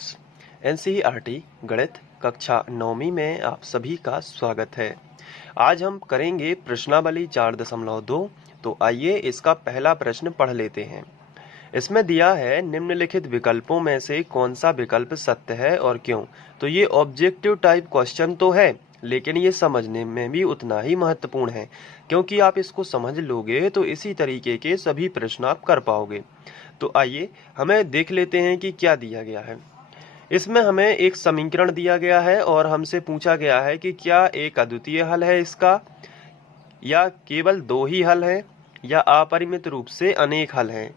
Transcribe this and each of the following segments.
Students, NCERT गणित कक्षा 9वीं में आप सभी का स्वागत है। आज हम करेंगे प्रश्नावली 4.2। तो आइए इसका पहला प्रश्न पढ़ लेते हैं। इसमें दिया है निम्नलिखित विकल्पों में से कौन सा विकल्प सत्य है और क्यों। तो ये ऑब्जेक्टिव टाइप क्वेश्चन तो है, लेकिन ये समझने में भी उतना ही महत्वपूर्ण है, क्योंकि आप इसको समझ लोगे तो इसी तरीके के सभी प्रश्न आप कर पाओगे। तो आइए हमें देख लेते हैं कि क्या दिया गया है। इसमें हमें एक समीकरण दिया गया है और हमसे पूछा गया है कि क्या एक अद्वितीय हल है इसका, या केवल दो ही हल है, या अपरिमित रूप से अनेक हल हैं।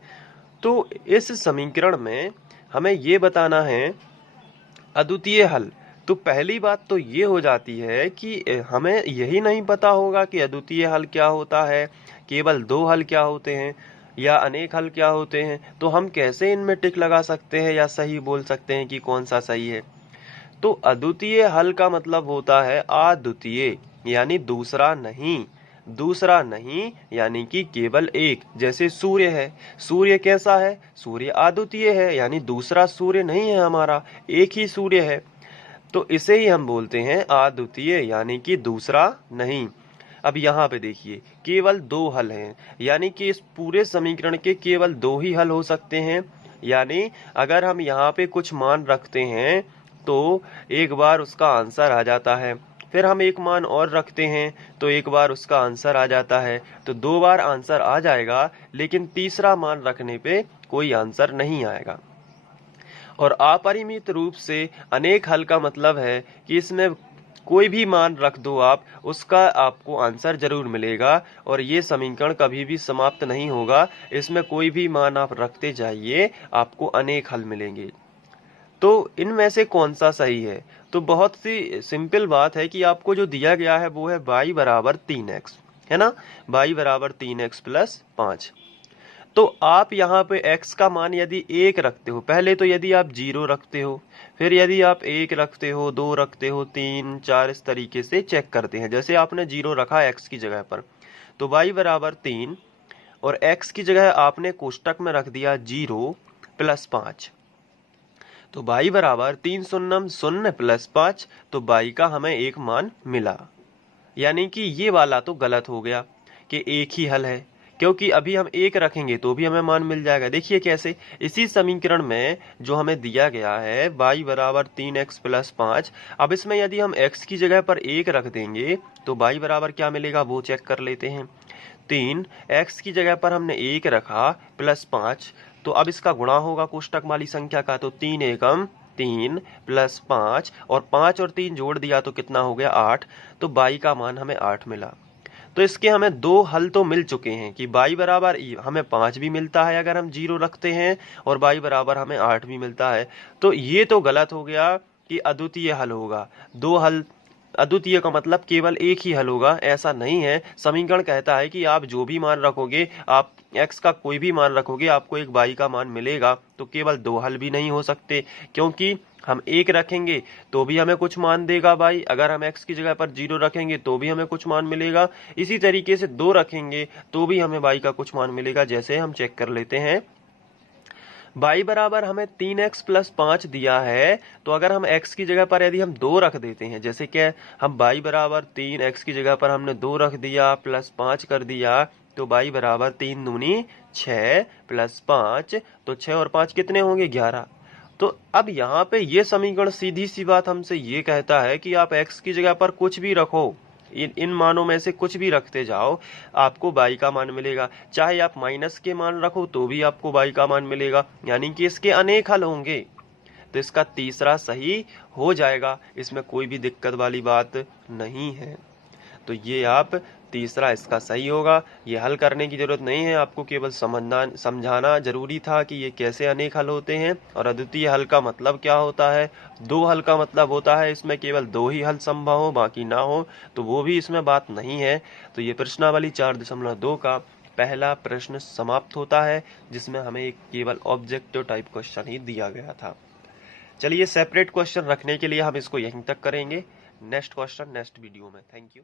तो इस समीकरण में हमें ये बताना है अद्वितीय हल। तो पहली बात तो ये हो जाती है कि हमें यही नहीं पता होगा कि अद्वितीय हल क्या होता है, केवल दो हल क्या होते हैं, या अनेक हल क्या होते हैं। तो हम कैसे इनमें टिक लगा सकते हैं या सही बोल सकते हैं कि कौन सा सही है। तो अद्वितीय हल का मतलब होता है अद्वितीय, यानी दूसरा नहीं। दूसरा नहीं यानी कि केवल एक। जैसे सूर्य है, सूर्य कैसा है, सूर्य अद्वितीय है, यानी दूसरा सूर्य नहीं है हमारा, एक ही सूर्य है। तो इसे ही हम बोलते हैं अद्वितीय, यानी कि दूसरा नहीं। अब यहाँ पे देखिए केवल दो हल हैं, यानी कि इस पूरे समीकरण के केवल दो ही हल हो सकते हैं। यानी अगर हम यहाँ पे कुछ मान रखते हैं तो एक बार उसका आंसर आ जाता है, फिर हम एक मान और रखते हैं तो एक बार उसका आंसर आ जाता है। तो दो बार आंसर आ जाएगा, लेकिन तीसरा मान रखने पे कोई आंसर नहीं आएगा। और अपरिमित रूप से अनेक हल का मतलब है कि इसमें कोई भी मान रख दो आप, उसका आपको आंसर जरूर मिलेगा और ये समीकरण कभी भी समाप्त नहीं होगा। इसमें कोई भी मान आप रखते जाइए, आपको अनेक हल मिलेंगे। तो इनमें से कौन सा सही है। तो बहुत सी सिंपल बात है कि आपको जो दिया गया है वो है y बराबर 3x, है ना। y बराबर 3x प्लस 5। तो आप यहाँ पे x का मान यदि 1 रखते हो, पहले तो यदि आप 0 रखते हो, फिर यदि आप 1 रखते हो, 2 रखते हो, 3, 4, इस तरीके से चेक करते हैं। जैसे आपने 0 रखा x की जगह पर, तो y बराबर 3 और x की जगह आपने कोष्टक में रख दिया 0 प्लस 5। तो y बराबर 3 शून्यम 0 प्लस 5। तो y का हमें एक मान मिला, यानी कि ये वाला तो गलत हो गया कि एक ही हल है, क्योंकि अभी हम एक रखेंगे तो भी हमें मान मिल जाएगा। देखिए कैसे, इसी समीकरण में जो हमें दिया गया है y बराबर 3x प्लस 5, अब इसमें यदि हम x की जगह पर एक रख देंगे तो y बराबर क्या मिलेगा वो चेक कर लेते हैं। 3 x की जगह पर हमने एक रखा प्लस 5, तो अब इसका गुणा होगा कोष्टक वाली संख्या का। तो 3 एकम 3 प्लस 5 और 5 और 3 जोड़ दिया तो कितना हो गया 8। तो y का मान हमें 8 मिला। तो इसके हमें दो हल तो मिल चुके हैं कि y बराबर हमें 5 भी मिलता है अगर हम 0 रखते हैं, और y बराबर हमें 8 भी मिलता है। तो ये तो गलत हो गया कि अद्वितीय हल होगा। दो हल, अद्वितीय का मतलब केवल एक ही हल होगा, ऐसा नहीं है। समीकरण कहता है कि आप जो भी मान रखोगे, आप x का कोई भी मान रखोगे, आपको एक y का मान मिलेगा। तो केवल दो हल भी नहीं हो सकते, क्योंकि हम एक रखेंगे तो भी हमें कुछ मान देगा y, अगर हम x की जगह पर 0 रखेंगे तो भी हमें कुछ मान मिलेगा। इसी तरीके से दो रखेंगे तो भी हमें y का कुछ मान मिलेगा। जैसे हम चेक कर लेते हैं, y बराबर हमें 3x प्लस 5 दिया है, तो अगर हम x की जगह पर यदि हम 2 रख देते हैं, जैसे कि हम y बराबर 3x की जगह पर हमने 2 रख दिया प्लस 5 कर दिया, तो y बराबर 3 दूनी 6 प्लस 5, तो 6 और 5 कितने होंगे 11। तो अब यहाँ पे ये समीकरण सीधी सी बात हमसे ये कहता है कि आप x की जगह पर कुछ भी रखो, इन मानों में से कुछ भी रखते जाओ, आपको y का मान मिलेगा। चाहे आप माइनस के मान रखो तो भी आपको y का मान मिलेगा, यानी कि इसके अनेक हल होंगे। तो इसका तीसरा सही हो जाएगा, इसमें कोई भी दिक्कत वाली बात नहीं है। तो ये आप तीसरा इसका सही होगा। ये हल करने की जरूरत नहीं है, आपको केवल समझाना जरूरी था कि ये कैसे अनेक हल होते हैं और अद्वितीय हल का मतलब क्या होता है। दो हल का मतलब होता है इसमें केवल दो ही हल संभव हो, बाकी ना हो, तो वो भी इसमें बात नहीं है। तो ये प्रश्नावली 4.2 का पहला प्रश्न समाप्त होता है, जिसमें हमें एक केवल ऑब्जेक्टिव टाइप क्वेश्चन ही दिया गया था। चलिए सेपरेट क्वेश्चन रखने के लिए हम इसको यहीं तक करेंगे। नेक्स्ट क्वेश्चन नेक्स्ट वीडियो में। Thank you.